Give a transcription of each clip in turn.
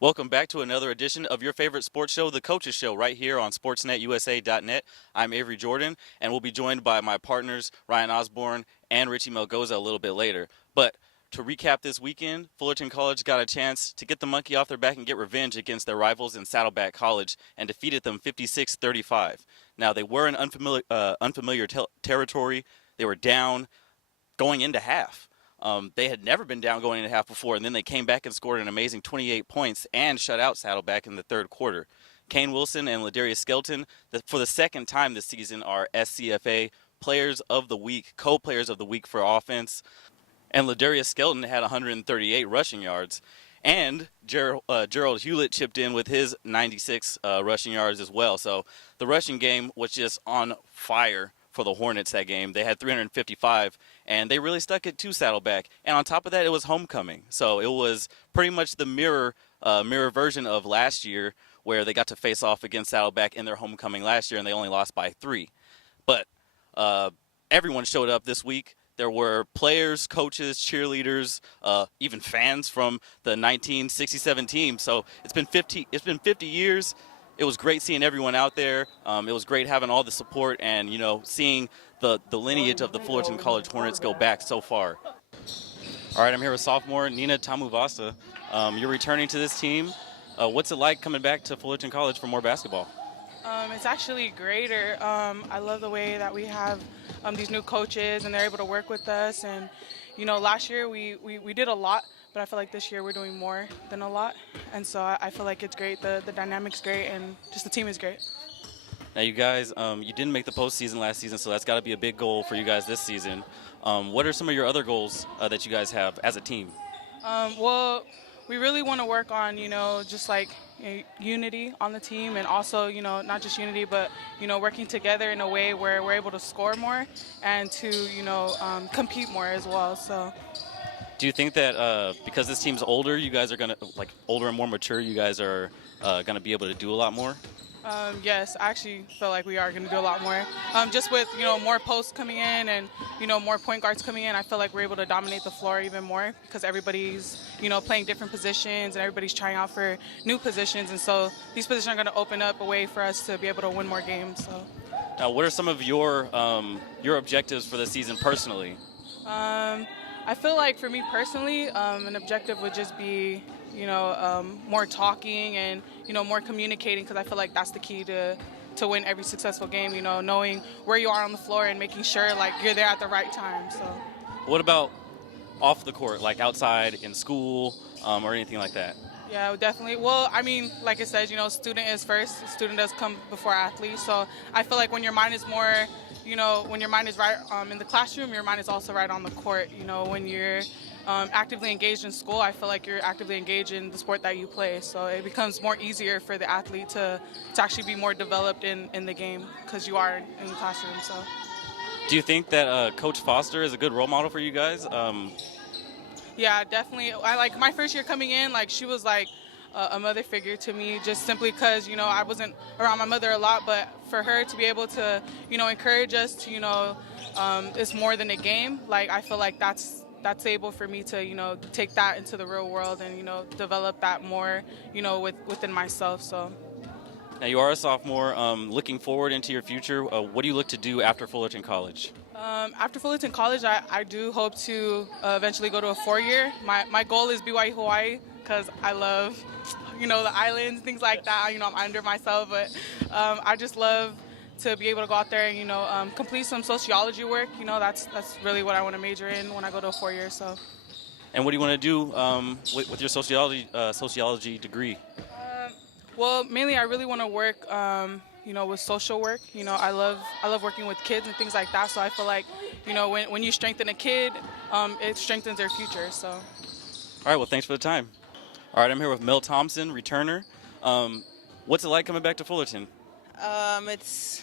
Welcome back to another edition of your favorite sports show, The Coaches Show, right here on SportsNetUSA.net. I'm Avery Jordan, and we'll be joined by my partners, Ryan Osborne and Richie Melgoza, a little bit later. But to recap this weekend, Fullerton College got a chance to get the monkey off their back and get revenge against their rivals in Saddleback College and defeated them 56-35. Now, they were in unfamiliar territory. They were down going into half. They had never been down going into half before, and then they came back and scored an amazing 28 points and shut out Saddleback in the third quarter. Kane Wilson and Ladarius Skelton, for the second time this season, are SCFA Players of the Week, co-players of the week for offense. And Ladarius Skelton had 138 rushing yards. And Gerald Hewlett chipped in with his 96 rushing yards as well. So the rushing game was just on fire for the Hornets that game. They had 355, and they really stuck it to Saddleback. And on top of that, it was homecoming. So it was pretty much the mirror version of last year, where they got to face off against Saddleback in their homecoming last year, and they only lost by 3. But everyone showed up this week. There were players, coaches, cheerleaders, even fans from the 1967 team. So it's been 50 years. It was great seeing everyone out there. It was great having all the support and, seeing the lineage of the Fullerton College Hornets go back so far. All right, I'm here with sophomore Nina Tamabasa. You're returning to this team. What's it like coming back to Fullerton College for more basketball? It's actually greater. I love the way that we have these new coaches and they're able to work with us. And, last year we did a lot, but I feel like this year we're doing more than a lot. And so I feel like it's great. The dynamic's great and just the team is great. Now, you guys, you didn't make the postseason last season, so that's got to be a big goal for you guys this season. What are some of your other goals that you guys have as a team? Well, we really want to work on, just like unity on the team, and also, not just unity, but, working together in a way where we're able to score more and to, compete more as well. So. Do you think that because this team's older, you guys are going to, older and more mature, you guys are going to be able to do a lot more? Yes, I actually feel like we are going to do a lot more. Just with, more posts coming in and, more point guards coming in, I feel like we're able to dominate the floor even more because everybody's, playing different positions and everybody's trying out for new positions. And so these positions are going to open up a way for us to be able to win more games. So. Now, what are some of your objectives for the season personally? I feel like for me personally, an objective would just be, more talking and, more communicating, because I feel like that's the key to win every successful game, knowing where you are on the floor and making sure, you're there at the right time. So. What about off the court, like outside in school or anything like that? Yeah, definitely. Well, I mean, like it says, student is first. Student does come before athlete. So I feel like when your mind is more, when your mind is right in the classroom, your mind is also right on the court. When you're actively engaged in school, I feel like you're actively engaged in the sport that you play. So it becomes more easier for the athlete to actually be more developed in the game because you are in the classroom. So. Do you think that Coach Foster is a good role model for you guys? Yeah, definitely. My first year coming in, she was a mother figure to me, just simply because, I wasn't around my mother a lot, but for her to be able to, encourage us to, it's more than a game. I feel like that's able for me to, take that into the real world and, develop that more, within myself. So. Now, you are a sophomore. Looking forward into your future, what do you look to do after Fullerton College? After Fullerton College, I do hope to eventually go to a 4-year. My goal is BYU Hawaii because I love, the islands, things like that. I'm under myself, but I just love to be able to go out there and, complete some sociology work. That's really what I want to major in when I go to a 4-year. So. And what do you want to do with your sociology degree? Well, mainly I really want to work, with social work. I love working with kids and things like that. So I feel like, when you strengthen a kid, it strengthens their future. So. All right. Well, thanks for the time. All right. I'm here with Mel Thompson, returner. What's it like coming back to Fullerton? It's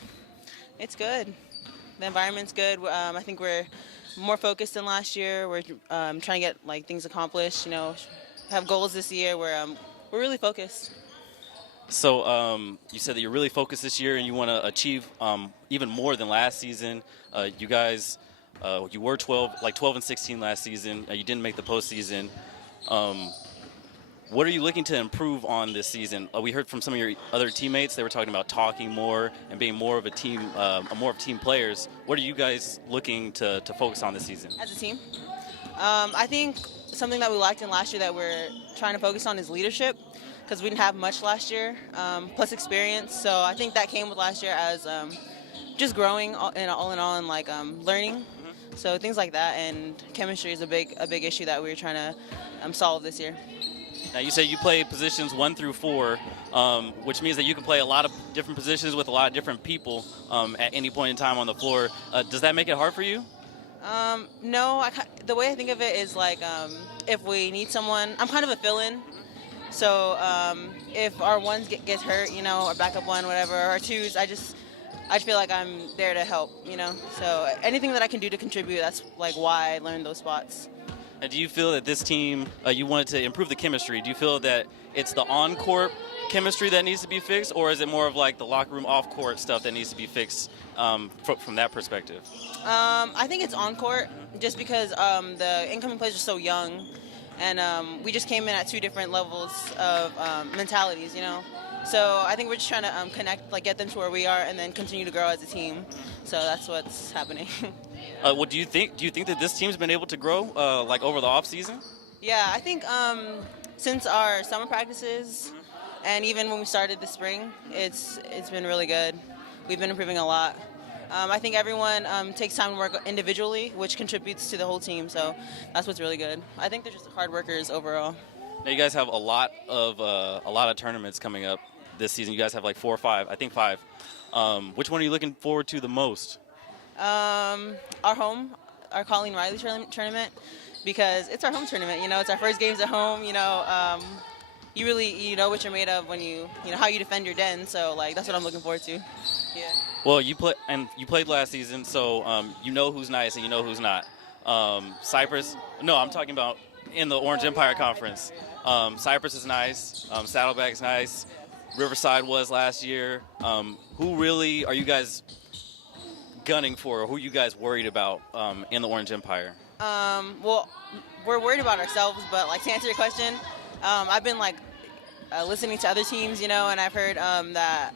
good. The environment's good. I think we're more focused than last year. We're trying to get things accomplished. Have goals this year. We're really focused. So you said that you're really focused this year and you want to achieve even more than last season. You guys, you were 12 and 16 last season. You didn't make the postseason. What are you looking to improve on this season? We heard from some of your other teammates; they were talking about talking more and being more of a team, more of team players. What are you guys looking to focus on this season? As a team, I think something that we lacked in last year that we're trying to focus on is leadership, because we didn't have much last year, plus experience. So I think that came with last year as just growing all in all and like learning. So things like that, and chemistry is a big issue that we're trying to solve this year. Now, you say you play positions 1 through 4, which means that you can play a lot of different positions with a lot of different people at any point in time on the floor. Does that make it hard for you? No, the way I think of it is like if we need someone, I'm kind of a fill-in. So if our ones gets hurt, our backup one, whatever, our twos, I feel like I'm there to help, So anything that I can do to contribute, that's like why I learned those spots. And do you feel that this team, you wanted to improve the chemistry? Do you feel that it's the on-court chemistry that needs to be fixed, or is it more of like the locker room off-court stuff that needs to be fixed from that perspective? I think it's on-court, just because the incoming players are so young, and we just came in at 2 different levels of mentalities, So I think we're just trying to connect, like get them to where we are, and then continue to grow as a team. So that's what's happening. What do you think? Do you think that this team's been able to grow like over the off season? Yeah, I think since our summer practices, and even when we started this spring, it's been really good. We've been improving a lot. I think everyone takes time to work individually, which contributes to the whole team. So that's what's really good. I think they're just hard workers overall. Now you guys have a lot of tournaments coming up this season. You guys have like 4 or 5, I think 5. Which one are you looking forward to the most? Our Colleen Riley tournament, because it's our home tournament. It's our first games at home. You really what you're made of when you how you defend your den. So like that's what I'm looking forward to. Yeah. Well, you played last season, so you know who's nice and you know who's not. Cypress. No, I'm talking about in the Orange Empire Conference. Cypress is nice. Saddleback's nice. Riverside was last year. Who really are you guys gunning for, or who are you guys worried about in the Orange Empire? Well, we're worried about ourselves, but like to answer your question, I've been like listening to other teams, and I've heard that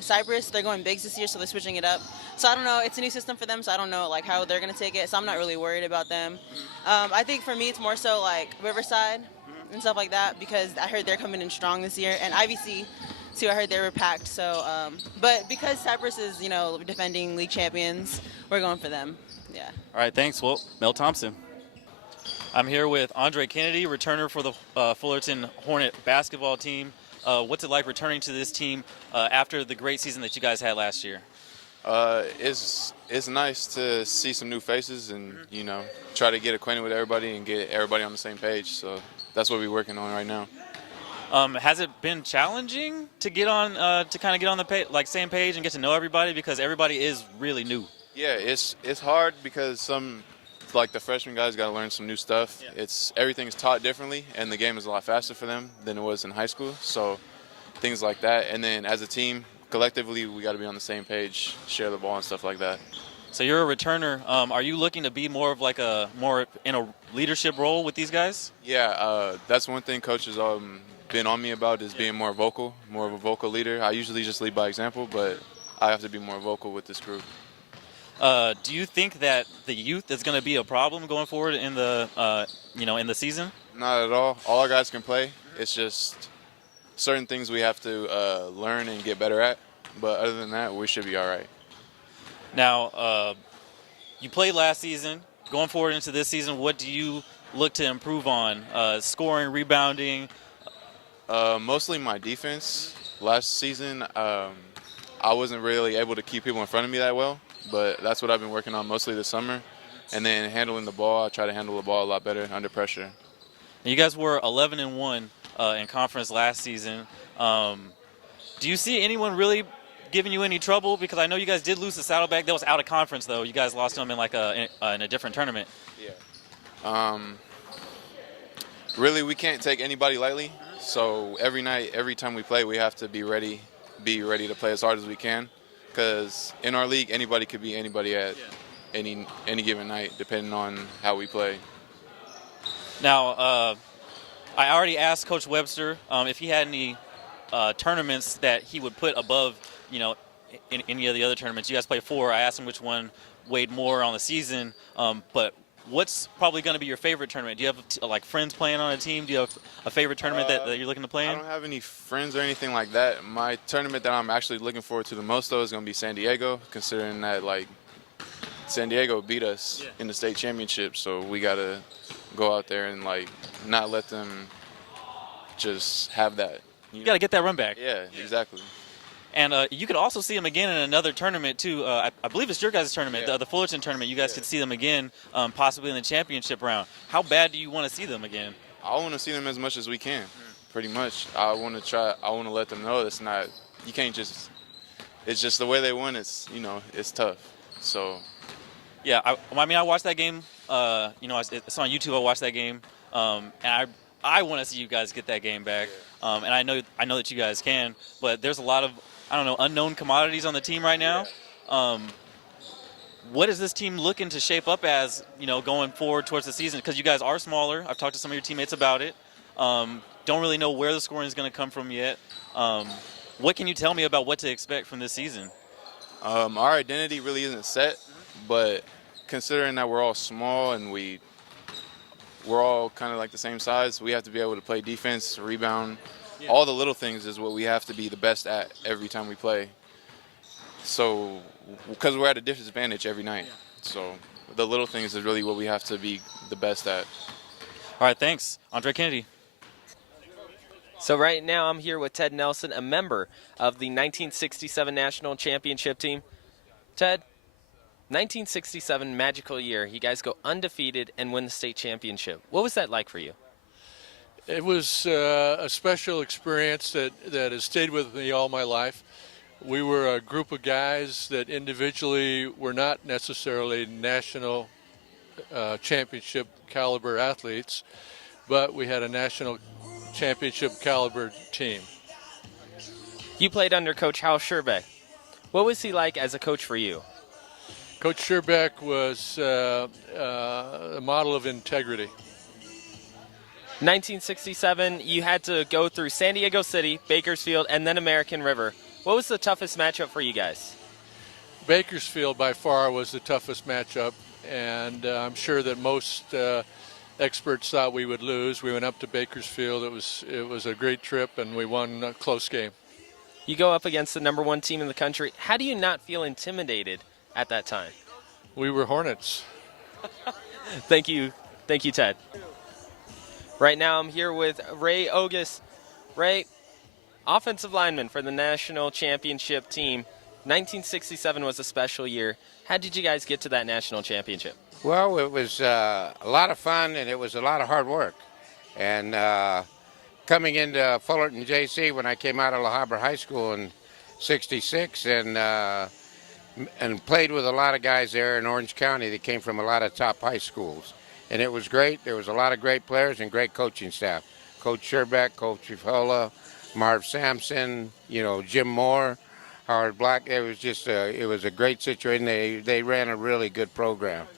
Cypress, they're going bigs this year, so they're switching it up. So I don't know. It's a new system for them, so I don't know like how they're going to take it. So I'm not really worried about them. I think for me, it's more so like Riverside and stuff like that, because I heard they're coming in strong this year, and IVC too. I heard they were packed. So, but because Cypress is defending league champions, we're going for them. Yeah. All right. Thanks. Well, Mel Thompson. I'm here with Andre Kennedy, returner for the Fullerton Hornet basketball team. What's it like returning to this team after the great season that you guys had last year? It's nice to see some new faces and try to get acquainted with everybody and get everybody on the same page. So that's what we're working on right now. Has it been challenging to get on to kind of get on the same page and get to know everybody, because everybody is really new? Yeah, it's hard because like the freshman guys got to learn some new stuff. Yeah. Everything's taught differently, and the game is a lot faster for them than it was in high school. So things like that, and then as a team, collectively, we got to be on the same page, share the ball and stuff like that. So you're a returner. Are you looking to be more in a leadership role with these guys? Yeah, that's one thing Coach has been on me about, is being more vocal, more of a vocal leader. I usually just lead by example, but I have to be more vocal with this group. Do you think that the youth is going to be a problem going forward in the in the season? Not at all. All our guys can play. It's just certain things we have to learn and get better at. But other than that, we should be all right. Now, you played last season. Going forward into this season, what do you look to improve on? Scoring, rebounding? Mostly my defense. Last season, I wasn't really able to keep people in front of me that well. But that's what I've been working on mostly this summer. And then handling the ball, I try to handle the ball a lot better under pressure. You guys were 11-1 in conference last season. Do you see anyone really giving you any trouble? Because I know you guys did lose to Saddleback. That was out of conference, though. You guys lost to them in in a different tournament. Yeah. Really, we can't take anybody lightly. So every night, every time we play, we have to be ready to play as hard as we can. Because in our league, anybody could be anybody at any given night, depending on how we play. Now, I already asked Coach Webster if he had any tournaments that he would put above, in any of the other tournaments. You guys play four. I asked him which one weighed more on the season. But what's probably going to be your favorite tournament? Do you have like friends playing on a team? Do you have a favorite tournament that you're looking to play I in? don't have any friends or anything like that. My tournament that I'm actually looking forward to the most, though, is going to be San Diego, considering that, like, San Diego beat us in the state championship, so we got to go out there and, like, not let them just have that. You got to get that run back. Yeah, exactly. And you could also see them again in another tournament, too. I believe it's your guys' tournament, Yeah. the Fullerton tournament. You guys could see them again, possibly in the championship round. How bad do you want to see them again? I want to see them as much as we can, pretty much. I want to let them know it's not, you can't just, it's just the way they win, it's tough. So. Yeah, I watched that game. It's on YouTube. I watched that game, and I want to see you guys get that game back. And I know that you guys can, but there's a lot of unknown commodities on the team right now. What is this team looking to shape up as, going forward towards the season? Because you guys are smaller. I've talked to some of your teammates about it. Don't really know where the scoring is going to come from yet. What can you tell me about what to expect from this season? Our identity really isn't set, but considering that we're all small and we're all kind of like the same size, we have to be able to play defense, rebound. Yeah. All the little things is what we have to be the best at every time we play. So, because we're at a disadvantage every night. Yeah. So, the little things is really what we have to be the best at. All right, thanks. Andre Kennedy. So right now I'm here with Ted Nelson, a member of the 1967 National Championship team. Ted, 1967 magical year. You guys go undefeated and win the state championship. What was that like for you? It was a special experience that has stayed with me all my life. We were a group of guys that individually were not necessarily national championship caliber athletes, but we had a national championship caliber team. You played under Coach Hal Scherbeck. What was he like as a coach for you? Coach Scherbeck was a model of integrity. 1967, you had to go through San Diego City, Bakersfield, and then American River. What was the toughest matchup for you guys? Bakersfield by far was the toughest matchup, and I'm sure that most experts thought we would lose. We went up to Bakersfield. It was a great trip, and we won a close game. You go up against the #1 team in the country. How do you not feel intimidated at that time? We were Hornets. Thank you, Ted. Right now I'm here with Ray Ogas. Ray, offensive lineman for the national championship team. 1967 was a special year. How did you guys get to that national championship? Well, it was a lot of fun, and it was a lot of hard work. And coming into Fullerton JC when I came out of La Habra High School in '66, and played with a lot of guys there in Orange County that came from a lot of top high schools. And it was great. There was a lot of great players and great coaching staff. Coach Scherbeck, Coach Fifola, Marv Sampson, Jim Moore, Howard Black. It was just it was a great situation. They ran a really good program.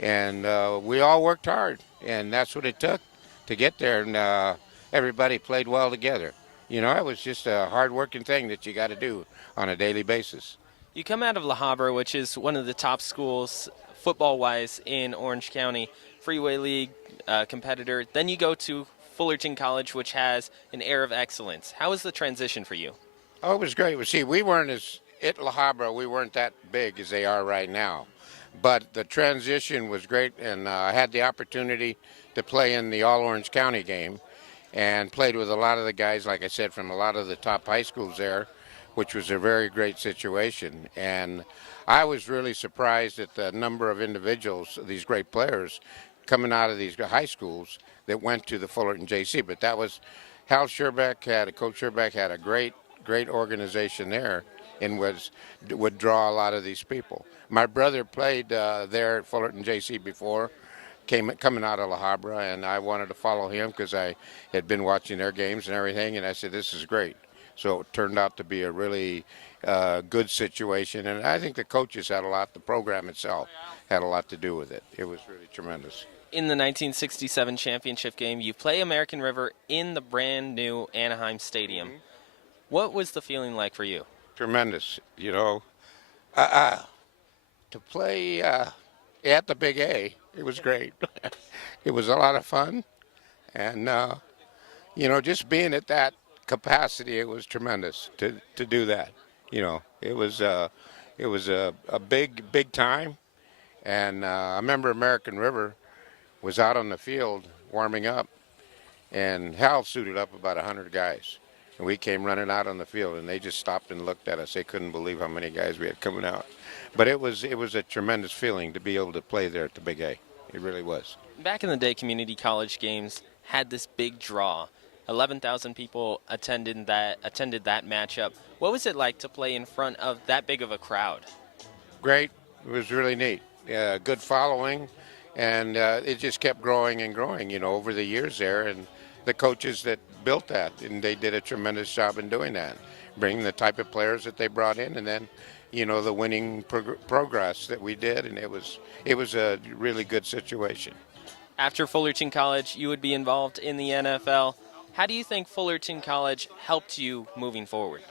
And we all worked hard, and that's what it took to get there. And everybody played well together. It was just a hard-working thing that you got to do on a daily basis. You come out of La Habra, which is one of the top schools football-wise in Orange County, Freeway League competitor. Then you go to Fullerton College, which has an air of excellence. How was the transition for you? Oh, it was great. Well, see, we weren't at La Habra, we weren't that big as they are right now. But the transition was great, and I had the opportunity to play in the All-Orange County game and played with a lot of the guys, like I said, from a lot of the top high schools there, which was a very great situation. And I was really surprised at the number of individuals, these great players, coming out of these high schools that went to the Fullerton JC. But that was Hal Scherbeck Coach Scherbeck had a great organization there and would draw a lot of these people. My brother played there at Fullerton JC before, coming out of La Habra, and I wanted to follow him because I had been watching their games and everything, and I said, this is great. So it turned out to be a really good situation, and I think the coaches had the program itself had a lot to do with it. It was really tremendous. in the 1967 championship game. You play American River in the brand new Anaheim Stadium. What was the feeling like for you? Tremendous, to play at the Big A, it was great. It was a lot of fun, and just being at that capacity, it was tremendous to do that. It was a big time, and I remember American River was out on the field warming up, and Hal suited up about 100 guys. And we came running out on the field, and they just stopped and looked at us. They couldn't believe how many guys we had coming out. But it was a tremendous feeling to be able to play there at the Big A. It really was. Back in the day, community college games had this big draw. 11,000 people attended that matchup. What was it like to play in front of that big of a crowd? Great. It was really neat. Good following, and it just kept growing and growing, over the years there. And the coaches that built that, and they did a tremendous job in doing that, bringing the type of players that they brought in, and then, the winning progress that we did, and it was a really good situation. After Fullerton College, you would be involved in the NFL. How do you think Fullerton College helped you moving forward?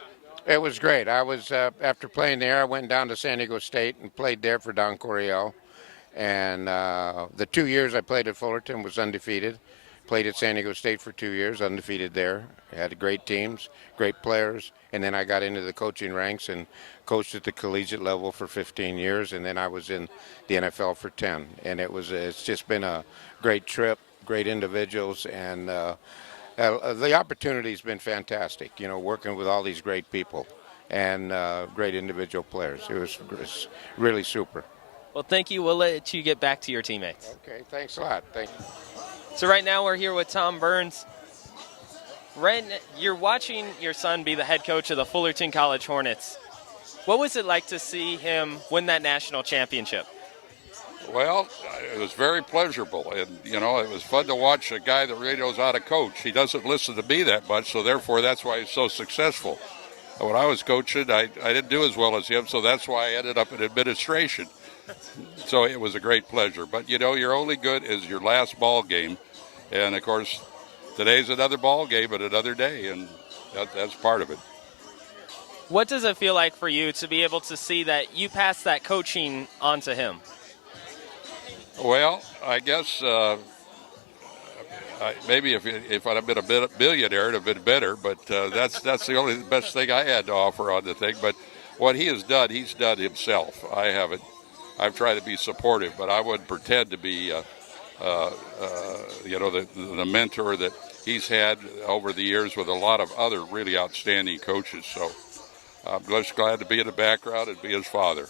It was great. I was after playing there, I went down to San Diego State and played there for Don Coryell, and the 2 years I played at Fullerton was undefeated. Played at San Diego State for 2 years, undefeated there. Had great teams, great players, and then I got into the coaching ranks and coached at the collegiate level for 15 years, and then I was in the NFL for 10. And it's just been a great trip, great individuals, and the opportunity's been fantastic, working with all these great people and great individual players. It was really super. Well, thank you. We'll let you get back to your teammates. Okay, thanks a lot. Thank you. So right now we're here with Tom Burns. You're watching your son be the head coach of the Fullerton College Hornets. What was it like to see him win that national championship? Well, it was very pleasurable, and it was fun to watch a guy that really knows how to coach. He doesn't listen to me that much, so therefore that's why he's so successful. When I was coaching, I didn't do as well as him, so that's why I ended up in administration. So it was a great pleasure. But, you're only good as your last ball game. And, of course, today's another ball game and another day, and that's part of it. What does it feel like for you to be able to see that you pass that coaching on to him? Well, I guess maybe if I'd have been a billionaire, it'd have been better. But that's the only best thing I had to offer on the thing. But what he has done, he's done himself. I haven't. I've tried to be supportive, but I wouldn't pretend to be, the mentor that he's had over the years with a lot of other really outstanding coaches. So I'm just glad to be in the background and be his father.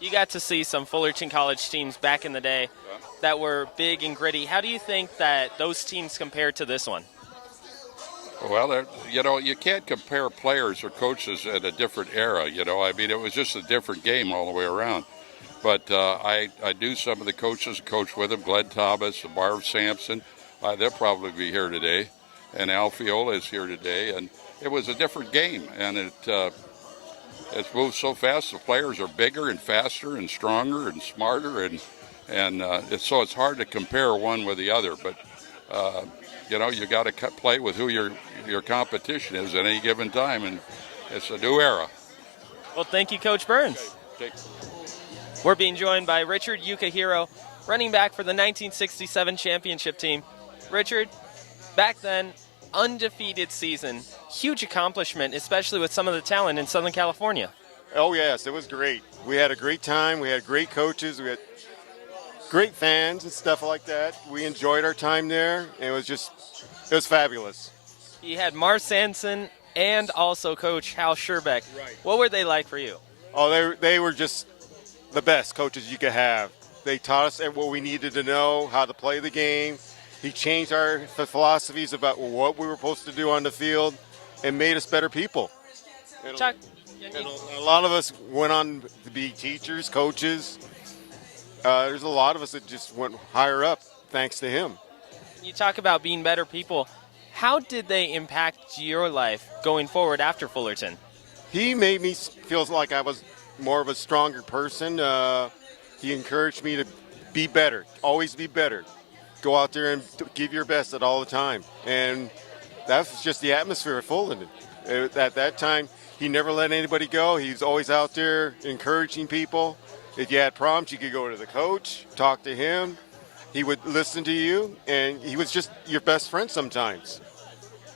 You got to see some Fullerton College teams back in the day that were big and gritty. How do you think that those teams compare to this one? Well, you can't compare players or coaches in a different era. It was just a different game all the way around. But I knew some of the coaches, coached with them, Glenn Thomas, Marv Sampson. They'll probably be here today. And Al Fiola is here today. And it was a different game. And it's moved so fast. The players are bigger and faster and stronger and smarter. And so it's hard to compare one with the other. But, you got to play with who your competition is at any given time. And it's a new era. Well, thank you, Coach Burns. Okay. We're being joined by Richard Yukihiro, running back for the 1967 championship team. Richard, back then, undefeated season, huge accomplishment, especially with some of the talent in Southern California. Oh, yes, it was great. We had a great time. We had great coaches. We had great fans and stuff like that. We enjoyed our time there. It was fabulous. You had Marv Sanson and also Coach Hal Scherbeck. Right. What were they like for you? Oh, they were just the best coaches you could have. They taught us what we needed to know, how to play the game. He changed our philosophies about what we were supposed to do on the field and made us better people. And a lot of us went on to be teachers, coaches. There's a lot of us that just went higher up thanks to him. You talk about being better people. How did they impact your life going forward after Fullerton? He made me feel like I was more of a stronger person. He encouraged me to be better, always be better. go out there and give your best at all the time. And that's just the atmosphere at Fulton. At that time, he never let anybody go. He was always out there encouraging people. If you had problems, you could go to the coach, talk to him. He would listen to you, and he was just your best friend sometimes.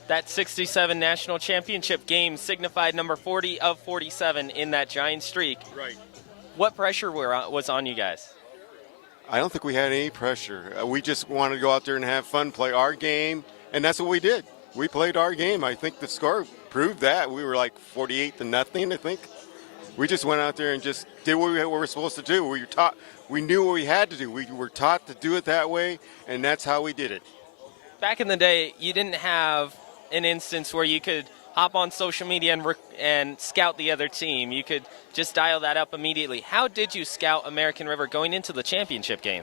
That 67 national championship game signified number 40 of 47 in that giant streak. Right. What pressure was on you guys? I don't think we had any pressure. We just wanted to go out there and have fun, play our game, and that's what we did. We played our game. I think the score proved that. We were like 48-0, I think. We just went out there and just did what we were supposed to do. We knew what we had to do. We were taught to do it that way, and that's how we did it. Back in the day, you didn't have an instance where you could hop on social media and scout the other team. You could just dial that up immediately. How did you scout American River going into the championship game?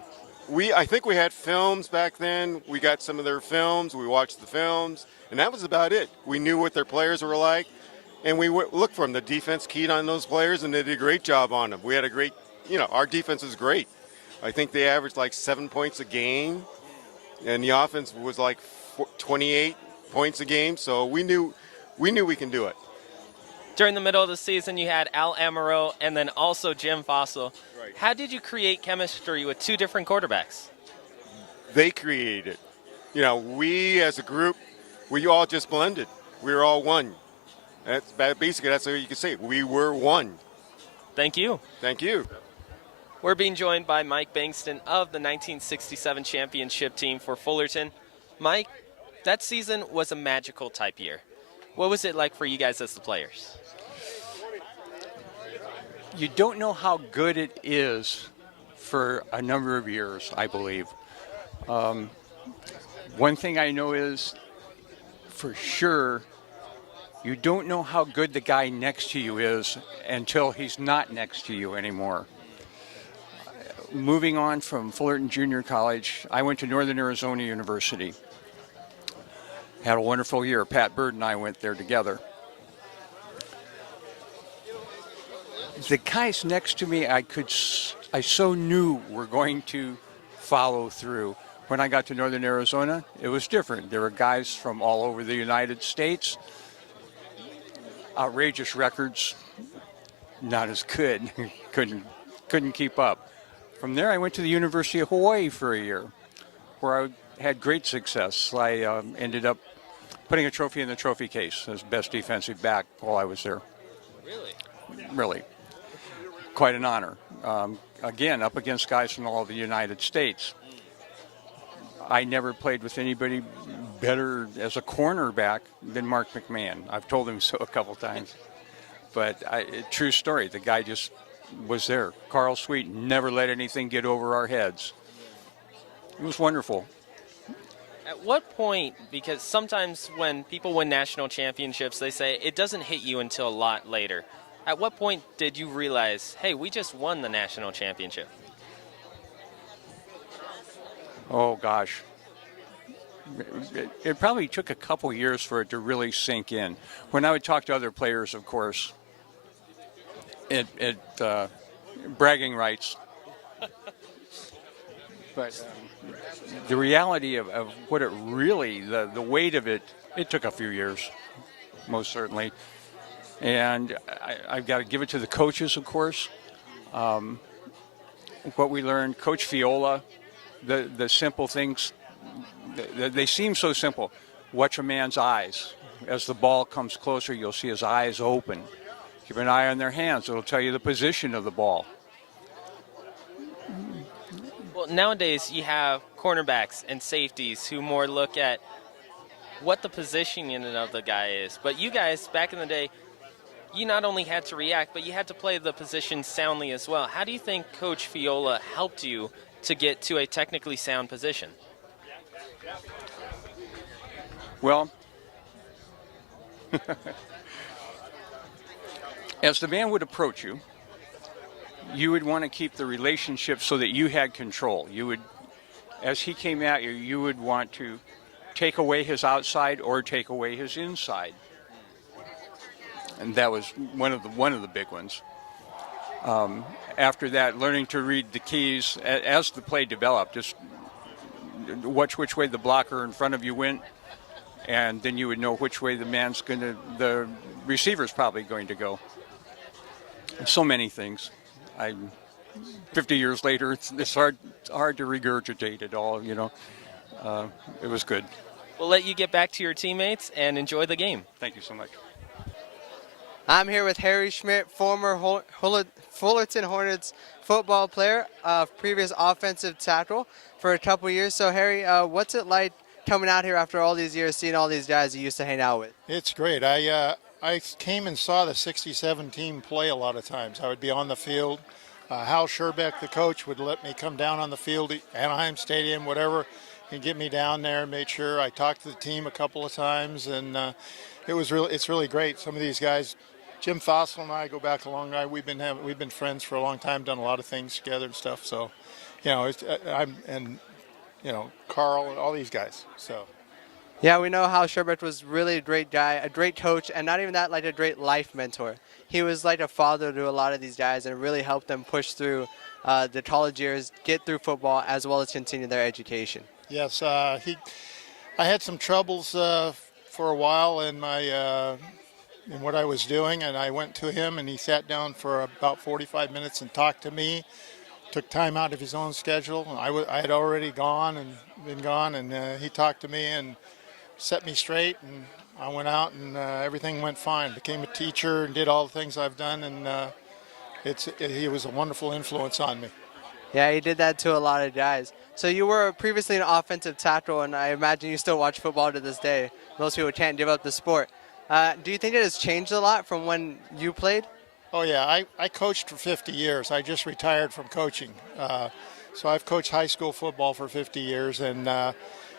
I think we had films back then. We got some of their films. We watched the films, and that was about it. We knew what their players were like, and we looked for them. The defense keyed on those players, and they did a great job on them. We had a great, our defense is great. I think they averaged like 7 points a game, and the offense was like 28 points a game. So we knew we can do it. During the middle of the season, you had Al Amaro and then also Jim Fossil. Right. How did you create chemistry with two different quarterbacks? They created it. We as a group, we all just blended. We were all one. Basically, that's what you can say. We were one. Thank you. Thank you. We're being joined by Mike Bengston of the 1967 championship team for Fullerton. Mike, that season was a magical type year. What was it like for you guys as the players? You don't know how good it is for a number of years, I believe. One thing I know is, for sure, you don't know how good the guy next to you is until he's not next to you anymore. Moving on from Fullerton Junior College, I went to Northern Arizona University. Had a wonderful year. Pat Bird and I went there together. The guys next to me, I so knew were going to follow through. When I got to Northern Arizona, it was different. There were guys from all over the United States. Outrageous records, not as good. couldn't keep up. From there, I went to the University of Hawaii for a year, where I had great success. I ended up putting a trophy in the trophy case as best defensive back while I was there. Really. Quite an honor. Again, up against guys from all of the United States. I never played with anybody better as a cornerback than Mark McMahon. I've told him so a couple times. But true story, the guy just was there. Carl Sweet never let anything get over our heads. It was wonderful. At what point, because sometimes when people win national championships, they say it doesn't hit you until a lot later. At what point did you realize, hey, we just won the national championship? Oh, gosh. It probably took a couple years for it to really sink in. When I would talk to other players, of course, bragging rights. But the reality of what it really, the weight of it, it took a few years, most certainly. And I've got to give it to the coaches, of course. What we learned, Coach Fiola, the simple things, they seem so simple. Watch a man's eyes. As the ball comes closer, you'll see his eyes open. Keep an eye on their hands. It'll tell you the position of the ball. Well, nowadays you have cornerbacks and safeties who more look at what the positioning of the guy is. But you guys, back in the day, you not only had to react, but you had to play the position soundly as well. How do you think Coach Fiola helped you to get to a technically sound position? Well, as the man would approach you, you would want to keep the relationship so that you had control. You would, as he came at you, you would want to take away his outside or take away his inside. And that was one of the big ones. After that, learning to read the keys as the play developed, just watch which way the blocker in front of you went, and then you would know which way the receiver's probably going to go. So many things. 50 years later, it's hard to regurgitate it all. It was good. We'll let you get back to your teammates and enjoy the game. Thank you so much. I'm here with Harry Schmidt, former Fullerton Hornets football player, previous offensive tackle for a couple years. So, Harry, what's it like coming out here after all these years, seeing all these guys you used to hang out with? It's great. I came and saw the 67 team play a lot of times. I would be on the field. Hal Scherbeck, the coach, would let me come down on the field, Anaheim Stadium, whatever, and get me down there, made sure I talked to the team a couple of times, and it's really great. Some of these guys, Jim Fossil and I go back a long time. We've been friends for a long time, done a lot of things together and stuff. So, Carl and all these guys. So. Yeah, we know how Sherbert was really a great guy, a great coach, and not even that, like a great life mentor. He was like a father to a lot of these guys and really helped them push through the college years, get through football, as well as continue their education. Yes, I had some troubles for a while in what I was doing, and I went to him, and he sat down for about 45 minutes and talked to me. Took time out of his own schedule. I had already been gone, and he talked to me and set me straight, and I went out, and everything went fine. Became a teacher and did all the things I've done, and he was a wonderful influence on me. Yeah, he did that to a lot of guys. So you were previously an offensive tackle, and I imagine you still watch football to this day. Most people can't give up the sport. Do you think it has changed a lot from when you played? Oh, yeah. I coached for 50 years. I just retired from coaching. So I've coached high school football for 50 years, and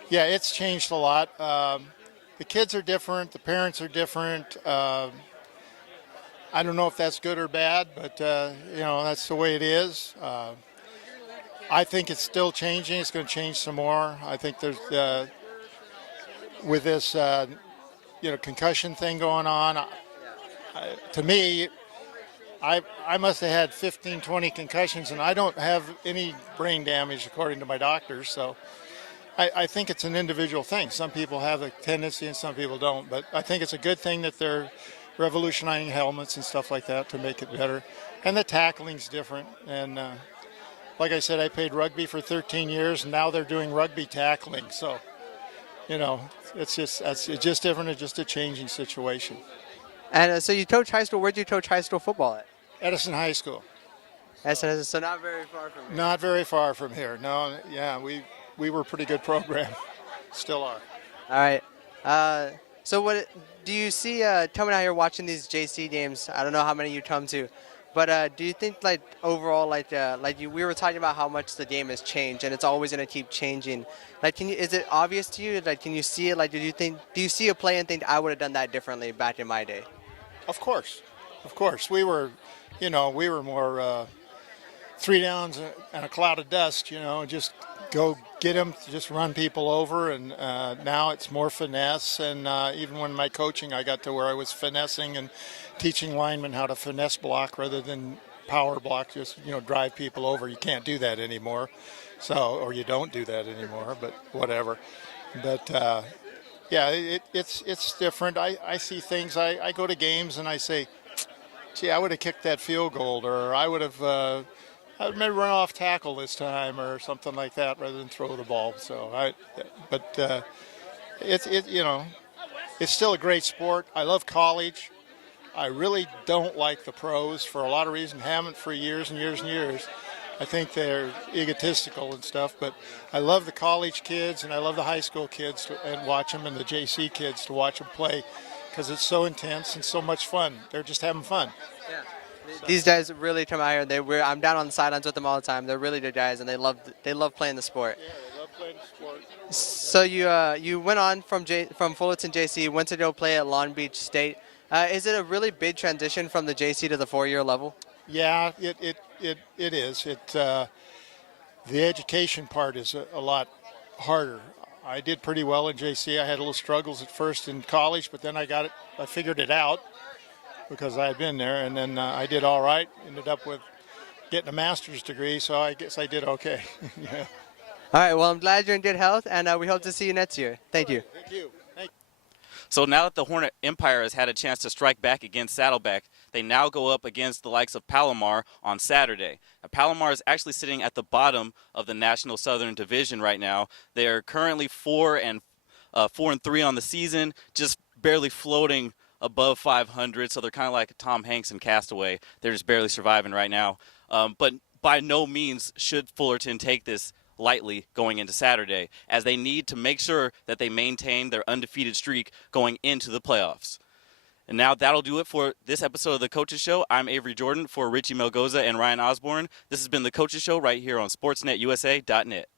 yeah, it's changed a lot. The kids are different. The parents are different. I don't know if that's good or bad, but, that's the way it is. I think it's still changing. It's going to change some more. I think there's, with this, concussion thing going on, to me, I must have had 15, 20 concussions, and I don't have any brain damage according to my doctors. So I think it's an individual thing. Some people have a tendency and some people don't. But I think it's a good thing that they're revolutionizing helmets and stuff like that to make it better. And the tackling's different. And like I said, I played rugby for 13 years, and now they're doing rugby tackling. So, it's just different. It's just a changing situation. And so you coach high school. Where did you coach high school football at? Edison High School. Edison, so not very far from here. Not very far from here. No, yeah, we were a pretty good program. Still are. All right. So what do you see coming out here watching these JC games? I don't know how many you come to, but do you think like overall we were talking about how much the game has changed and it's always going to keep changing. Like, is it obvious to you? Like, can you see it? Like, do you see a play and think I would have done that differently back in my day? Of course. We were more 3 downs and a cloud of dust, just go get them, just run people over. And now it's more finesse. And even when my coaching, I got to where I was finessing and teaching linemen how to finesse block rather than power block, just, drive people over. You can't do that anymore. Or you don't do that anymore, but whatever. But, yeah, it's different. I see things. I go to games and I say, gee, I would have kicked that field goal, or I would maybe run off tackle this time, or something like that, rather than throw the ball. So it's still a great sport. I love college. I really don't like the pros for a lot of reasons. Haven't for years and years and years. I think they're egotistical and stuff, but I love the college kids and I love the high school kids and watch them, and the JC kids to watch them play, because it's so intense and so much fun. They're just having fun. Yeah. These guys really come out here. I'm down on the sidelines with them all the time. They're really good guys, and they love playing the sport. Yeah, they love playing the sport. So you went on from Fullerton JC, went to go play at Long Beach State. Is it a really big transition from the JC to the 4-year level? Yeah, it is. The education part is a lot harder. I did pretty well in JC. I had a little struggles at first in college, but then I figured it out because I had been there, and then I did all right. Ended up with getting a master's degree, so I guess I did okay. Yeah. All right. Well, I'm glad you're in good health, and we hope to see you next year. Thank you. Thank you. So now that the Hornet Empire has had a chance to strike back against Saddleback, they now go up against the likes of Palomar on Saturday. Now, Palomar is actually sitting at the bottom of the National Southern Division right now. They are currently 4-3 on the season, just barely floating above 500. So they're kind of like Tom Hanks in Castaway. They're just barely surviving right now. But by no means should Fullerton take this lightly going into Saturday, as they need to make sure that they maintain their undefeated streak going into the playoffs. And now that'll do it for this episode of The Coaches Show. I'm Avery Jordan for Richie Melgoza and Ryan Osborne. This has been The Coaches Show right here on SportsNetUSA.net.